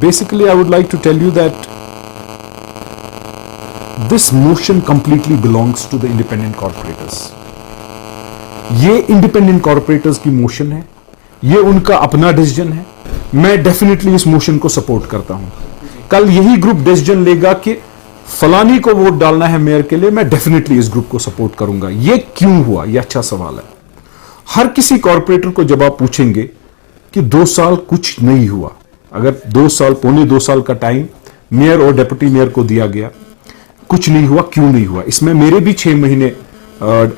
basically I would like to tell you that this motion completely belongs to the independent corporators. ये independent corporators की motion है, ये उनका अपना decision है. मैं डेफिनेटली इस मोशन को सपोर्ट करता हूं. कल यही ग्रुप डिसीजन लेगा कि फलानी को वोट डालना है मेयर के लिए, मैं डेफिनेटली इस ग्रुप को सपोर्ट करूंगा. ये क्यों हुआ, ये अच्छा सवाल है. हर किसी कॉर्पोरेटर को जब आप पूछेंगे कि 2 साल कुछ नहीं हुआ, अगर 2 साल, पौने 2 साल का टाइम मेयर और डेप्यूटी मेयर को दिया गया, कुछ नहीं हुआ, क्यों नहीं हुआ. इसमें मेरे भी 6 महीने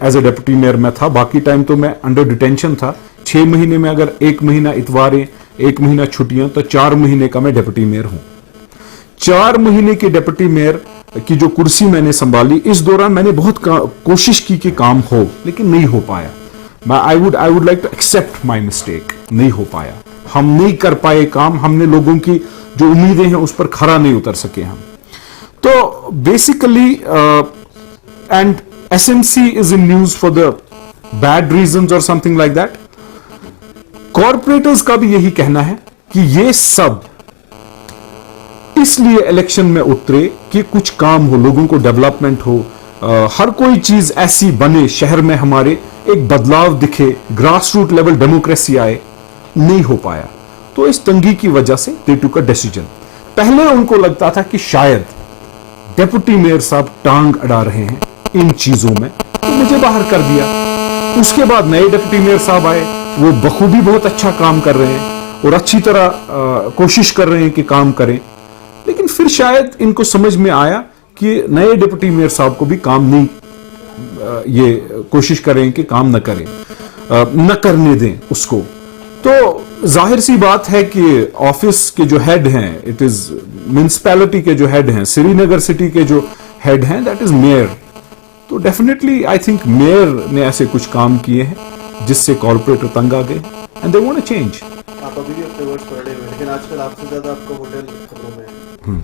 एज ए डेप्यूटी मेयर में था, बाकी टाइम तो मैं अंडर डिटेंशन था. 6 महीने में अगर 1 महीना इतवारें, 1 महीना छुट्टियां, तो 4 महीने का मैं डेप्यूटी मेयर हूं. 4 महीने के डेप्यूटी मेयर की जो कुर्सी मैंने संभाली, इस दौरान मैंने बहुत कोशिश की कि काम हो, लेकिन नहीं हो पाया. I would like to accept my mistake. नहीं हो पाया, हम नहीं कर पाए काम, हमने लोगों की जो उम्मीदें हैं उस पर खरा नहीं उतर सके हम. तो basically and SMC is in news for the bad reasons or something like that. Corporators का भी यही कहना है कि ये सब इसलिए इलेक्शन में उतरे कि कुछ काम हो, लोगों को डेवलपमेंट हो, हर कोई चीज ऐसी बने, शहर में हमारे एक बदलाव दिखे, ग्रास रूट लेवल डेमोक्रेसी आए. नहीं हो पाया. तो इस तंगी की वजह से दे टूक अ डिसीजन. पहले उनको लगता था कि शायद डेप्यूटी मेयर साहब टांग अड़ा रहे हैं इन चीजों में, तो मुझे बाहर कर दिया. उसके बाद नए डिप्टी मेयर साहब आए, वो बखूबी बहुत अच्छा काम कर रहे हैं और अच्छी तरह कोशिश कर रहे हैं कि काम करें. लेकिन फिर शायद इनको समझ में आया कि नए डिप्टी मेयर साहब को भी काम नहीं, ये कोशिश करें कि काम न करें, न करने दें उसको. तो जाहिर सी बात है कि ऑफिस के जो हेड हैं, इट इज म्युनिसिपैलिटी के जो हेड हैं, श्रीनगर सिटी के जो हेड हैं, दैट इज मेयर. तो डेफिनेटली आई थिंक मेयर ने ऐसे कुछ काम किए हैं जिससे कॉर्पोरेटर तंग आ गए and they want to change. आप अभी भी अपने वर्ड्स पकड़े हुए हैं, लेकिन आजकल आपसे ज्यादा आपका होटल खबरों में है.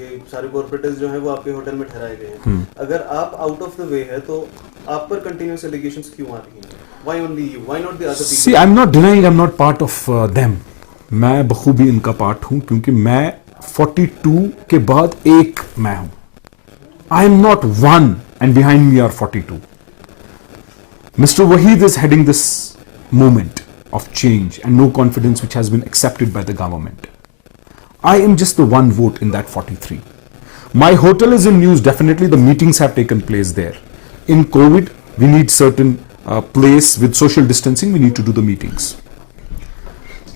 ये सारे कॉर्पोरेटर्स जो हैं वो आपके होटल में ठहराए गए हैं. अगर आप आउट ऑफ द वे है तो आप पर कंटिन्यूअस एलिगेशंस क्यों आ रही हैं? Why only you, why not the other people? See, I am not denying, I am not part of them. मैं बखूबी इनका पार्ट हूं, क्योंकि मैं 42 के बाद एक मैं हूं. I am not one and behind me are 42. Mr. Waheed is heading this movement of change and no confidence which has been accepted by the government. I am just the one vote in that 43. My hotel is in news, definitely the meetings have taken place there. In COVID, we need certain place with social distancing, we need to do the meetings.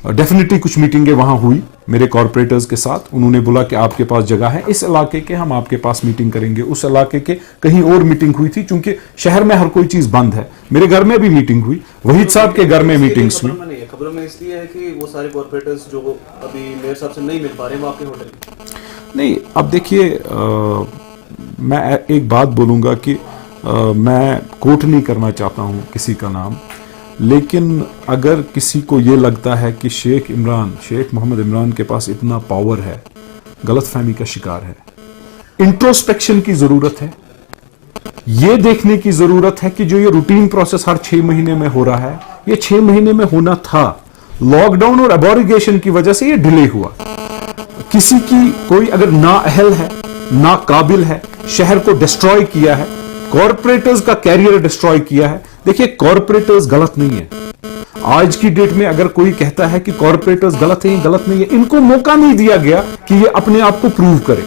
Definitely कुछ मीटिंगें वहां हुई मेरे corporators के साथ. उन्होंने बोला कि आपके पास जगह है इस इलाके के, हम आपके पास मीटिंग करेंगे. उस इलाके के कहीं और मीटिंग हुई थी, क्योंकि शहर में हर कोई चीज बंद है. मेरे घर में भी मीटिंग हुई, वहीद साहब के घर में मीटिंग्स हुई. खबरों में इसलिए है कि वो सारे कॉर्पोरेटर्स जो अभी मेयर साहब से नहीं मिल पा रहे हैं वो आपके होटल में. नहीं, अब देखिए, मैं एक बात बोलूंगा कि मैं कोट नहीं करना चाहता हूं किसी का नाम, लेकिन अगर किसी को ये लगता है कि शेख मोहम्मद इमरान के पास इतना पावर है, गलतफहमी का शिकार है. इंट्रोस्पेक्शन की जरूरत है. ये देखने की जरूरत है कि जो ये रूटीन प्रोसेस हर 6 महीने में हो रहा है, ये 6 महीने में होना था. लॉकडाउन और एबॉर्गेशन की वजह से ये डिले हुआ. किसी की कोई अगर ना अहल है, ना काबिल है, शहर को डिस्ट्रॉय किया है, कॉर्पोरेटर्स का कैरियर डिस्ट्रॉय किया है. देखिए, कॉर्पोरेटर्स गलत नहीं है. आज की डेट में अगर कोई कहता है कि कॉर्पोरेटर्स गलत हैं, गलत नहीं है. इनको मौका नहीं दिया गया कि ये अपने आप को प्रूव करें.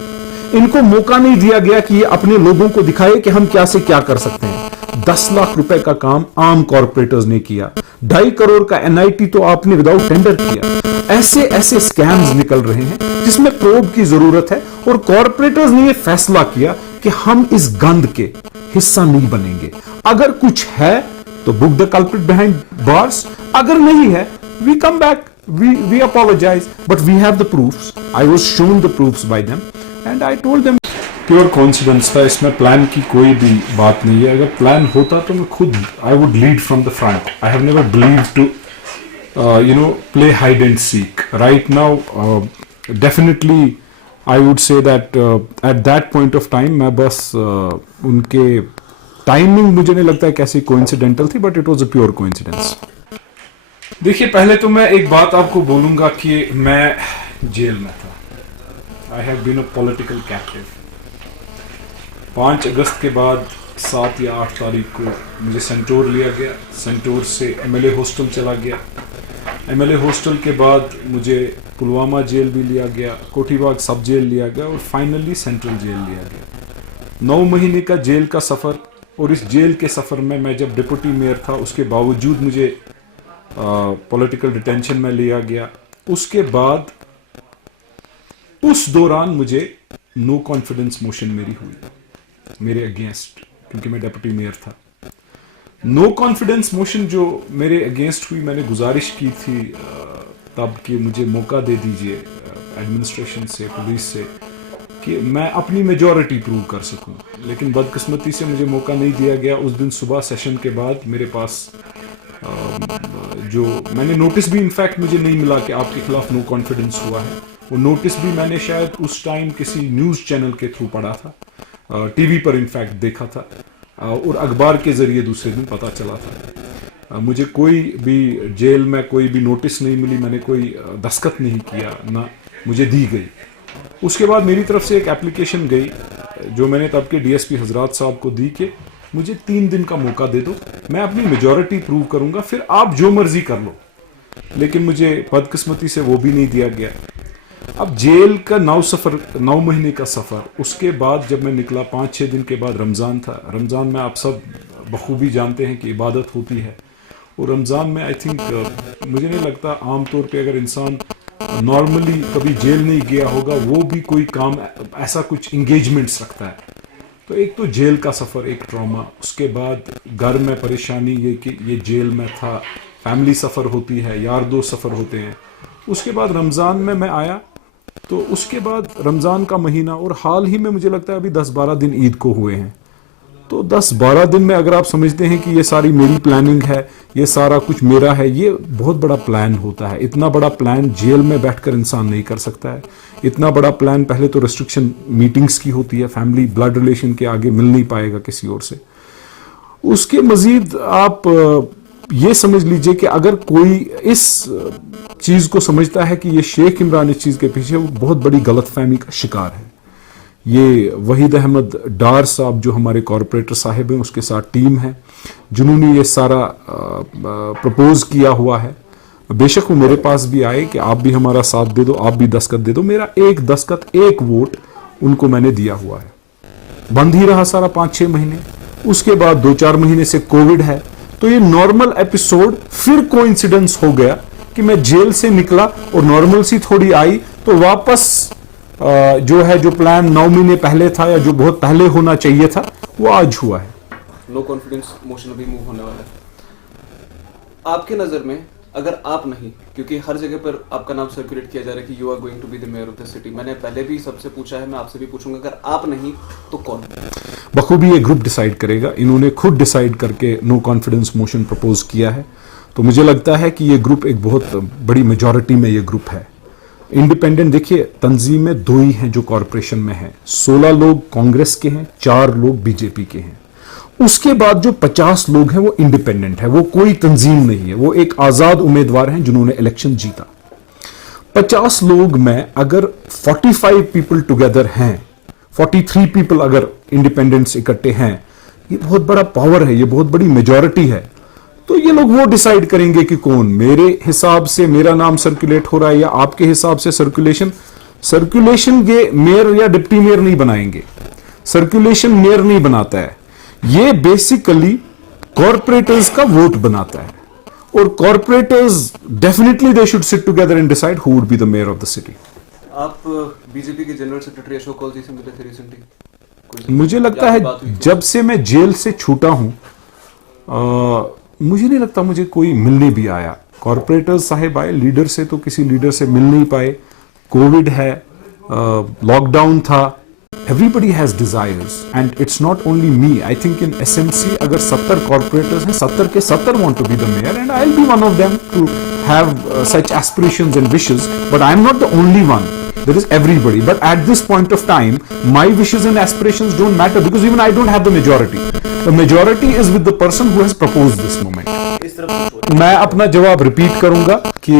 इनको मौका नहीं दिया गया कि ये अपने लोगों को दिखाए कि हम क्या से क्या कर सकते हैं. 10 लाख रुपए का काम आम कॉर्पोरेटर्स ने किया. 2.5 करोड़ का NIT तो आपने विदाउट टेंडर किया. ऐसे ऐसे स्कैम्स निकल रहे हैं जिसमें प्रोब की जरूरत है. और कॉर्पोरेटर्स ने यह फैसला किया कि हम इस गंद के हिस्सा नहीं बनेंगे. अगर कुछ है तो book the culprit behind bars. अगर नहीं है, we come back, we apologize, but we have the proofs. I was shown the proofs by them and I told them. Pure coincidence था, इसमें प्लान की कोई भी बात नहीं है. अगर प्लान होता तो मैं खुद I would lead from the front. I have never believe to play hide and seek. Right now definitely I would say that at that point of time मैं बस उनके टाइमिंग मुझे नहीं लगता है कैसी कोइंसिडेंटल थी, but it was a pure coincidence. देखिए, पहले तो मैं एक बात आपको बोलूंगा कि मैं जेल में था. I have been a political captive. 5 अगस्त के बाद 7 या 8 तारीख को मुझे सेंटोर लिया गया, सेंटोर से एमएलए हॉस्टल चला गया, एमएलए हॉस्टल के बाद मुझे पुलवामा जेल भी लिया गया, कोठीबाग सब जेल लिया गया और फाइनली सेंट्रल जेल लिया गया। 9 महीने का जेल का सफ़र, और इस जेल के सफ़र में मैं जब डिप्टी मेयर था उसके बावजूद मुझे पॉलिटिकल डिटेंशन में लिया गया। उसके बाद उस दौरान मुझे नो कॉन्फिडेंस मोशन मेरी हुई मेरे अगेंस्ट, क्योंकि मैं डिप्टी मेयर था। नो कॉन्फिडेंस मोशन जो मेरे अगेंस्ट हुई, मैंने गुजारिश की थी तब कि मुझे मौका दे दीजिए एडमिनिस्ट्रेशन से, पुलिस से, कि मैं अपनी मेजॉरिटी प्रूव कर सकूं, लेकिन बदकिस्मती से मुझे मौका नहीं दिया गया। उस दिन सुबह सेशन के बाद मेरे पास जो मैंने नोटिस भी इनफैक्ट मुझे नहीं मिला कि आपके खिलाफ नो कॉन्फिडेंस हुआ है। वो नोटिस भी मैंने शायद उस टाइम किसी न्यूज़ चैनल के थ्रू पढ़ा था, टीवी पर इनफैक्ट देखा था, और अखबार के ज़रिए दूसरे दिन पता चला था। मुझे कोई भी जेल में कोई भी नोटिस नहीं मिली, मैंने कोई दस्तखत नहीं किया, ना मुझे दी गई। उसके बाद मेरी तरफ से एक एप्लीकेशन गई जो मैंने तब के डीएसपी हजरात साहब को दी कि मुझे 3 दिन का मौका दे दो, मैं अपनी मेजॉरिटी प्रूव करूंगा, फिर आप जो मर्जी कर लो। लेकिन मुझे बदकिस्मती से वो भी नहीं दिया गया। अब जेल का 9 महीने का सफ़र, उसके बाद जब मैं निकला 5-6 दिन के बाद रमज़ान था। रमज़ान में आप सब बखूबी जानते हैं कि इबादत होती है, और रमज़ान में आई थिंक मुझे नहीं लगता आम तौर पे अगर इंसान नॉर्मली कभी जेल नहीं गया होगा वो भी कोई काम ऐसा कुछ इंगेजमेंट्स रखता है। तो एक तो जेल का सफ़र एक ट्रॉमा, उसके बाद घर में परेशानी ये कि ये जेल में था, फैमिली सफ़र होती है, यार दोस्त सफ़र होते हैं। उसके बाद रमज़ान में मैं आया, तो उसके बाद रमज़ान का महीना, और हाल ही में मुझे लगता है अभी 10-12 दिन ईद को हुए हैं। तो 10-12 दिन में अगर आप समझते हैं कि ये सारी मेरी प्लानिंग है, ये सारा कुछ मेरा है, ये बहुत बड़ा प्लान होता है। इतना बड़ा प्लान जेल में बैठकर इंसान नहीं कर सकता है। इतना बड़ा प्लान पहले तो रेस्ट्रिक्शन मीटिंग्स की होती है, फैमिली ब्लड रिलेशन के आगे मिल नहीं पाएगा किसी और से। उसके मजीद आप ये समझ लीजिए कि अगर कोई इस चीज़ को समझता है कि ये शेख इमरान इस चीज़ के पीछे, वो बहुत बड़ी गलतफहमी का शिकार है। ये वहीद अहमद डार साहब जो हमारे कॉरपोरेटर साहिब हैं, उसके साथ टीम है जिन्होंने ये सारा प्रपोज किया हुआ है। बेशक वो मेरे पास भी आए कि आप भी हमारा साथ दे दो, आप भी दस्तखत दे दो। मेरा एक दस्तखत, एक वोट उनको मैंने दिया हुआ है। बंद ही रहा सारा 5-6 महीने। उसके बाद 2-4 महीने से कोविड है, तो ये नॉर्मल एपिसोड फिर कोइंसिडेंस हो गया कि मैं जेल से निकला और नॉर्मल सी थोड़ी आई, तो वापस जो है जो प्लान 9 महीने पहले था या जो बहुत पहले होना चाहिए था, वो आज हुआ है। नो कॉन्फिडेंस मोशन अभी मूव होने वाला है। आपके नजर में अगर आप नहीं, क्योंकि हर जगह पर आपका नाम सर्कुलेट किया जा रहा है कि you are going to be the mayor of the city, मैंने पहले भी सबसे पूछा है, मैं आपसे भी पूछूंगा, अगर आप नहीं तो कौन? बखूबी ये ग्रुप डिसाइड करेगा। इन्होंने खुद डिसाइड करके नो कॉन्फिडेंस मोशन प्रपोज किया है, तो मुझे लगता है कि ये ग्रुप एक बहुत बड़ी मेजॉरिटी में ये ग्रुप है। इंडिपेंडेंट देखिए, तंजीमें 2 ही हैं जो कॉरपोरेशन में हैं। 16 लोग कांग्रेस के हैं, 4 लोग बीजेपी के हैं। उसके बाद जो 50 लोग हैं वो इंडिपेंडेंट है, वो कोई तंजीम नहीं है, वो एक आजाद उम्मीदवार हैं जिन्होंने इलेक्शन जीता। 50 लोग में अगर 45 पीपल टुगेदर हैं, 43 पीपल अगर इंडिपेंडेंट्स इकट्ठे हैं, ये बहुत बड़ा पावर है, ये बहुत बड़ी मेजॉरिटी है। तो ये लोग वो डिसाइड करेंगे कि कौन, मेरे हिसाब से मेरा नाम सर्कुलेट हो रहा है या आपके हिसाब से सर्कुलेशन ये मेयर या डिप्टी मेयर नहीं बनाएंगे, सर्कुलेशन मेयर नहीं बनाता है, ये बेसिकली कॉरपोरेटर्स का वोट बनाता है। और corporators definitely they should sit together and decide who would be the mayor of the city. आप बीजेपी के जनरल सेक्रेटरी अशोक कौल जी से मिले थे रिसेंटली? मुझे लगता है जब से मैं जेल से छूटा हूं, मुझे नहीं लगता मुझे कोई मिलने भी आया। कॉरपोरेटर्स साहब आए, लीडर से तो किसी लीडर से मिल नहीं पाए, कोविड है, लॉकडाउन था। Everybody has desires and it's not only me. I think in SMC अगर 70 corporators हैं, 70 के 70 want to be the mayor and I'll be one of them to have such aspirations and wishes. But I'm not the only one. There is everybody. But at this point of time, my wishes and aspirations don't matter because even I don't have the majority. The majority is with the person who has proposed this moment. मैं अपना जवाब repeat करूंगा कि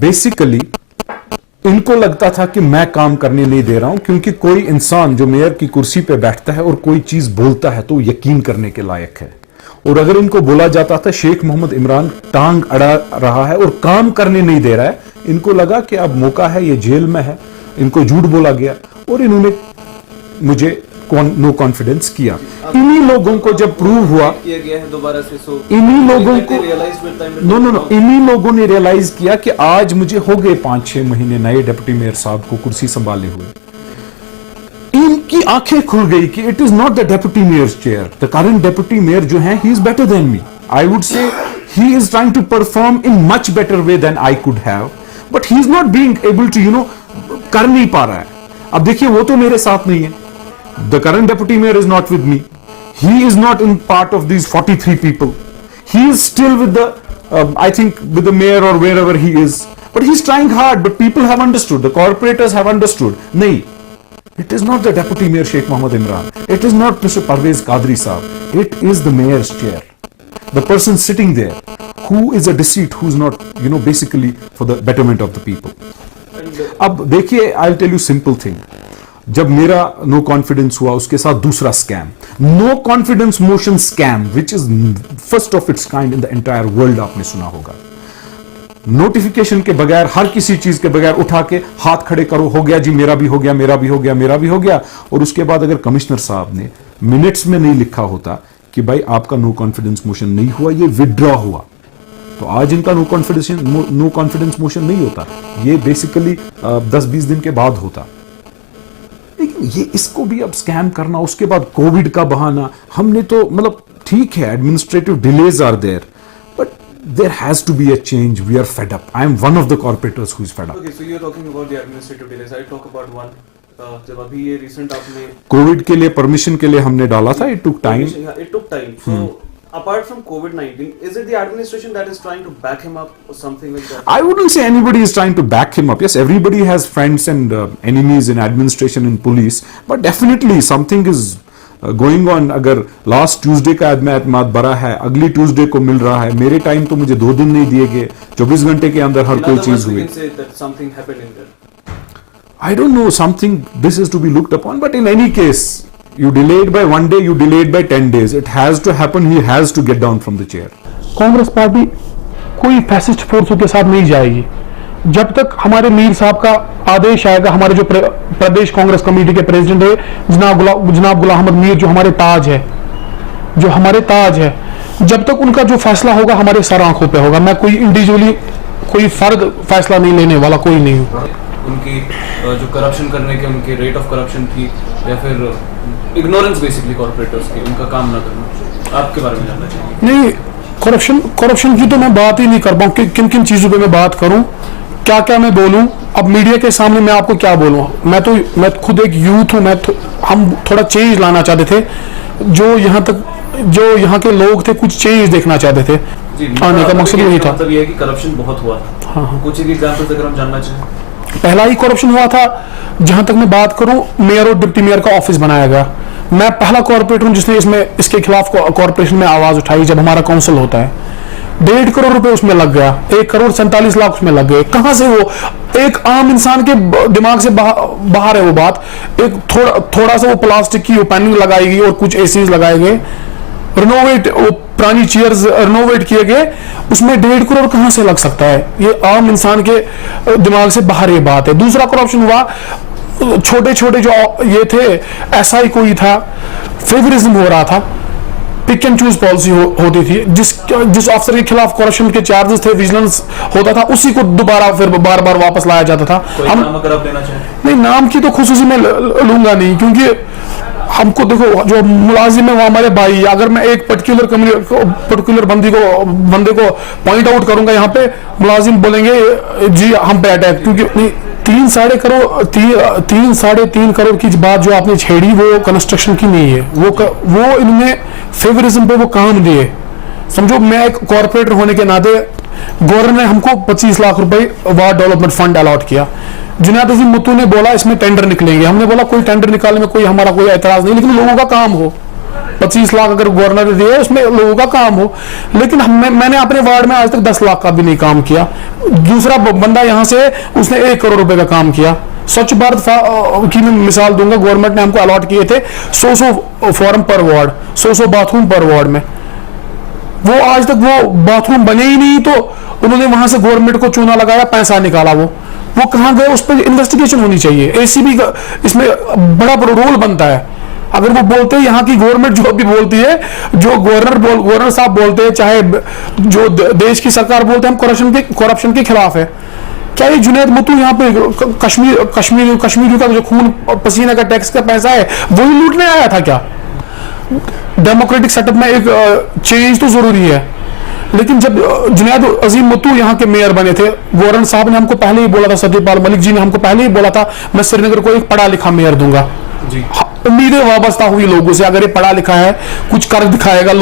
basically इनको लगता था कि मैं काम करने नहीं दे रहा हूं, क्योंकि कोई इंसान जो मेयर की कुर्सी पे बैठता है और कोई चीज बोलता है तो यकीन करने के लायक है। और अगर इनको बोला जाता था शेख मोहम्मद इमरान टांग अड़ा रहा है और काम करने नहीं दे रहा है, इनको लगा कि अब मौका है, ये जेल में है, इनको झूठ बोला गया और इन्होंने मुझे नो कॉन्फिडेंस किया। इन्हीं लोगों को जब प्रूव हुआ, किया गया है दोबारा से, सो इन्हीं लोगों को नो इन्हीं लोगों ने रियलाइज किया कि आज मुझे हो गए 5-6 महीने नए डिप्टी मेयर साहब को कुर्सी संभाले हुए, इनकी आंखें खुल गई कि it is not the deputy mayor's chair, the current deputy mayor जो है he is better than me, I would say he is trying to perform in much better way than I could have, but he is not being able to कर नहीं पा रहा है। अब देखिए वो तो मेरे साथ नहीं है, the current deputy mayor is not with me, he is not in part of these 43 people, he is still with the I think with the mayor or wherever he is, but he's trying hard, but people have understood, the corporators have understood, nahi, it is not the deputy mayor Sheikh Mohammed Imran, it is not Mr. Parvez Qadri sahab, it is the mayor's chair, the person sitting there who is a deceit, who is not basically for the betterment of the people. अब देखिए I'll tell you simple thing, जब मेरा no confidence हुआ उसके साथ दूसरा scam, no confidence motion scam, which is first of its kind in the entire world, आपने सुना होगा। नोटिफिकेशन के बगैर, हर किसी चीज के बगैर उठा के हाथ खड़े करो, हो गया जी, मेरा भी हो गया, मेरा भी हो गया, मेरा भी हो गया, और उसके बाद अगर कमिश्नर साहब ने मिनट्स में नहीं लिखा होता कि भाई आपका नो कॉन्फिडेंस मोशन नहीं हुआ, ये विदड्रॉ हुआ, तो आज इनका नो कॉन्फिडेंस मोशन नहीं होता, ये बेसिकली 10-20 दिन के बाद होता। लेकिन ये इसको भी अब स्कैम करना, उसके बाद कोविड का बहाना, हमने तो मतलब ठीक है administrative delays are there, but there has to be a change, we are fed up, I am one of the corporators who is fed up. Okay, so you are talking about the administrative delays, I talk about one, जब अभी ये recent आपने Covid के लिए permission के लिए हमने डाला था, it took time, so apart from COVID-19, is it the administration that is trying to back him up or something like that? I wouldn't say anybody is trying to back him up. Yes, everybody has friends and enemies in administration and police, but definitely something is going on. अगर last Tuesday का एतमाद बड़ा है, अगली Tuesday को मिल रहा है, मेरे टाइम तो मुझे 2 दिन नहीं दिए गए, 24 घंटे के अंदर हर कोई चीज हुई। I don't know, something this is to be looked upon, but in any case, you delayed by 1 day, you delayed by 10 days, it has to happen, he has to get down from the chair. Congress party कोई fascist force के साथ नहीं जाएगी जब तक हमारे मीर साहब का आदेश आएगा। हमारे जो प्रदेश कांग्रेस कमेटी के प्रेसिडेंट है जनाब गुलाम अहमद मीर, जो हमारे ताज है, जब तक उनका जो फैसला होगा हमारे सर आंखों पे होगा। मैं कोई इंडिविजुअली कोई फर्द फैसला नहीं लेने वाला कोई नहीं हूँ। उनकी जो करप्शन करने के, उनके रेट ऑफ करप्शन की, या फिर इग्नोरेंस बेसिकली कॉर्पोरेटर्स की, उनका काम ना करना, आपके बारे में जानना चाहिए। नहीं, करप्शन की तो मैं बात ही नहीं कर पाऊँ, किन किन चीज़ों पे मैं बात करूँ, क्या क्या मैं बोलूँ। अब मीडिया के सामने मैं आपको क्या बोलूँ, मैं खुद एक यूथ हूँ, हम थोड़ा चेंज लाना चाहते थे, जो यहाँ के लोग थे कुछ चेंज देखना चाहते थे, आने का मकसद यही था। मतलब ये है कि करप्शन बहुत हुआ। हाँ। कुछ एक एग्जांपल अगर हम जानना चाहें। पहला ही करप्शन हुआ था, जहां तक मैं बात करूं, मेयर और डिप्टी मेयर का ऑफिस बनाया गया। मैं पहला कॉर्पोरेटर हूं जिसने इसके खिलाफ कॉर्पोरेशन में आवाज उठाई। जब हमारा काउंसिल होता है, 1.5 करोड़ रुपए उसमें लग गया, 1 करोड़ 47 लाख उसमें लग गए। कहां से वो एक आम इंसान के दिमाग से बाहर है वो बात। एक थोड़ा सा वो प्लास्टिक की पैनल लगाई गई और कुछ एसीज लगाए गए, वो पुरानी चेयर्स रिनोवेट किए गए, उसमें 1.5 करोड़ कहां से लग सकता है? ये आम इंसान के दिमाग से बाहर ये बात है। दूसरा करप्शन हुआ, छोटे छोटे जो ये थे, ऐसा ही कोई था, फेवरिज्म हो रहा था, पिक एंड चूज पॉलिसी होती थी। जिस अफसर के खिलाफ करप्शन के चार्जेस थे, विजिलेंस होता था, उसी को दोबारा फिर बार बार वापस लाया जाता था। हम अगर आप लेना चाहें। नहीं, नाम की तो खुसूसी में लूंगा नहीं, क्योंकि हमको देखो जो मुलाजिम है वो हमारे भाई। अगर मैं एक पर्टिकुलर बंदे को पॉइंट आउट करूंगा यहाँ पे, मुलाजिम बोलेंगे जी हम पे अटैक, क्योंकि 3-3.5 करोड़ की बात जो आपने छेड़ी वो कंस्ट्रक्शन की नहीं है, वो इन्होंने फेवरिज्म पे वो काम दिए। समझो, मैं एक कॉर्पोरेटर होने के नाते गवर्नर ने हमको 25 लाख रुपए वार्ड डेवलपमेंट फंड अलॉट किया। जुनैद अजीम मुत्तू ने बोला इसमें टेंडर निकलेंगे, हमने बोला कोई टेंडर निकालने में हमारा कोई एतराज नहीं, लेकिन लोगों का काम हो। 25 लाख अगर गवर्नर ने दिए उसमें लोगों का काम हो, लेकिन मैंने अपने वार्ड में आज तक 10 लाख का भी नहीं काम किया। दूसरा बंदा यहाँ से उसने 1 करोड़ रुपए का काम किया। स्वच्छ भारत की मैं मिसाल दूंगा, गवर्नमेंट ने हमको अलॉट किए थे 100 फॉर्म पर वार्ड, 100 बाथरूम पर वार्ड में, वो आज तक वो बाथरूम बने ही नहीं। तो उन्होंने वहां से गवर्नमेंट को चूना लगाया, पैसा निकाला, वो कहां गए, उस पर इन्वेस्टिगेशन होनी चाहिए। एसीबी का इसमें बड़ा रोल बनता है। अगर वो बोलते हैं, यहाँ की गवर्नमेंट जो भी बोलती है, जो गवर्नर साहब बोलते हैं, चाहे जो देश की सरकार बोलते हैं, हम करप्शन के खिलाफ है, क्या ये जुनैद मुत्तू यहाँ पे कश्मीरियों का जो खून पसीना का टैक्स का पैसा है वही लूटने आया था क्या? डेमोक्रेटिक सेटअप में एक चेंज तो जरूरी है, लेकिन जब जुनैद अजीम मुत्तू यहाँ के मेयर बने थे, गवर्नर साहब ने हमको पहले ही बोला था, सत्यपाल मलिक जी ने हमको पहले ही बोला था, मैं श्रीनगर को एक पढ़ा लिखा मेयर दूंगा। उम्मीदें वाबस्ता हुई लोगों से, अगर ये पढ़ा लिखा है, कुछ कर दिखाएगा।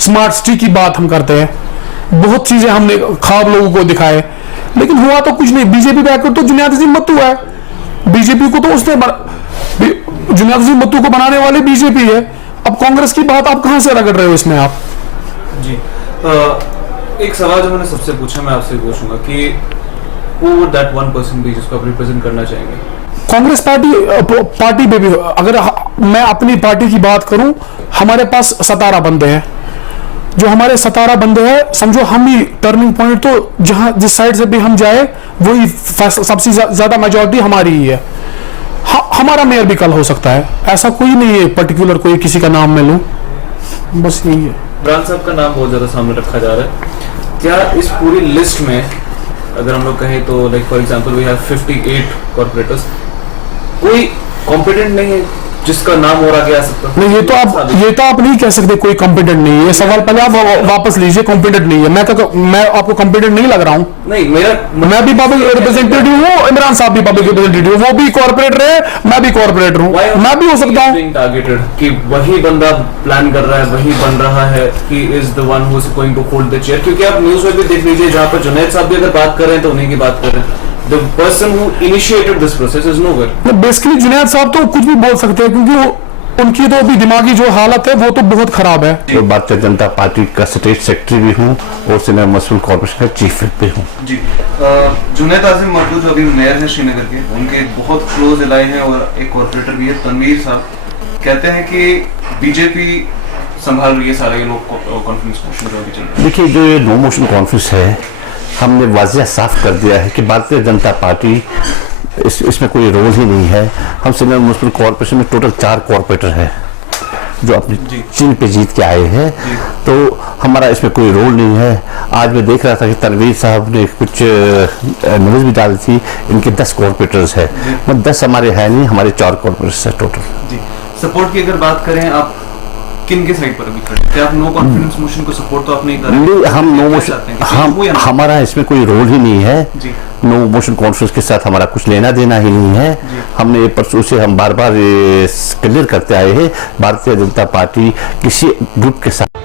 स्मार्ट सिटी की बात हम करते हैं, बहुत चीजें हमने ख्वाब लोगों को दिखाए, लेकिन हुआ तो कुछ नहीं। बीजेपी बैकर तो जुनैद अजीम मुत्तू है, बीजेपी को तो उसने जुनैद अजीम मुत्तू को बनाने वाले बीजेपी है। अब कांग्रेस की बात आप कहां से रगड़ रहे हो इसमें आप? जी एक सवाल जो मैंने सबसे पूछा, मैं आपसे पूछूंगा कि who would that one person be जिसको आप रिप्रेजेंट करना चाहेंगे? कांग्रेस पार्टी पे भी, अगर मैं अपनी पार्टी की बात करूं, हमारे पास 17 बंदे हैं। जो हमारे 17 बंदे हैं, समझो हम ही टर्निंग पॉइंट, तो जहां जिस साइड से भी हम जाए वही सबसे ज्यादा मेजॉरिटी हमारी ही है। हमारा मेयर भी कल हो सकता है, ऐसा कोई नहीं है पर्टिकुलर कोई किसी का नाम मैं लूं, बस यही है। ब्रांड साहब का नाम बहुत ज्यादा सामने रखा जा रहा है, क्या इस पूरी लिस्ट में अगर हम लोग कहें तो like for example we have 58 corporators, कोई कॉम्पिटेंट नहीं है जिसका नाम और आगे आ सकता? नहीं, ये तो आप नहीं कह सकते कोई कॉम्पिटेंट नहीं है। ये सवाल पहले आप वापस लीजिए, कॉम्पिटेंट नहीं है। मैं आपको कॉम्पिटेंट नहीं लग रहा हूँ। नहीं, मैं भी पब्लिक रिप्रेजेंटेटिव हूँ, इमरान साहब भी पब्लिक रिप्रेजेंटेटिव, वो भी कॉर्पोरेटर है, मैं भी कॉर्पोरेटर हूँ, मैं भी हो सकता हूँ। टारगेटेड कि वही बंदा प्लान कर रहा है, वही बन रहा है, he is the one who is going to hold the chair. क्योंकि आप न्यूज में भी देख लीजिए, जहाँ पर जुनैद साहब भी अगर बात कर रहे हैं तो उन्हीं की बात कर रहे हैं। The person who initiated this process is nowhere. Basically Junaid साहब तो कुछ भी बोल सकते हैं, क्योंकि उनकी तो अभी दिमागी जो हालत है वो तो बहुत खराब है। तो भारतीय जनता पार्टी का स्टेट सेक्रेटरी भी हूँ और सीनियर म्युनिसिपल कॉर्पोरेशन का चीफ भी हूँ। जी जुनैद आज़िम मुत्तू जो अभी मेयर है श्रीनगर के, उनके बहुत क्लोज एलाय हैं और एक कॉर्पोरेटर भी है तनवीर साहब, कहते हैं कि बीजेपी संभाल रही है सारा ये लोग कॉन्फ्रेंस मोशन जो अभी चल रहा है। देखिए, जो ये नो मोशन कॉन्फ्रेंस है, हमने वाजिया साफ कर दिया है कि भारतीय जनता पार्टी इसमें कोई रोल ही नहीं है। हम सीनियर म्युनिसिपल कॉर्पोरेशन में टोटल 4 कॉर्पोरेटर हैं जो अपनी चिन्ह पे जीत के आए हैं, तो हमारा इसमें कोई रोल नहीं है। आज मैं देख रहा था कि तनवीर साहब ने कुछ न्यूज़ भी डाली थी, इनके 10 कॉर्पोरेटर्स है, 10 हमारे है नहीं, हमारे 4 कॉर्पोरेटर्स है टोटल। जी सपोर्ट की अगर बात करें, आप किन के साइड पर अभी खड़े? क्या आप नो कॉन्फिडेंस मोशन को सपोर्ट तो आप नहीं कर रहे? नहीं, हम नो मोशन, हमारा इसमें कोई रोल ही नहीं है। नो मोशन कॉन्फ्रेंस के साथ हमारा कुछ लेना देना ही नहीं है। हमने परसों से हम बार बार क्लियर करते आए हैं, भारतीय जनता पार्टी किसी ग्रुप के साथ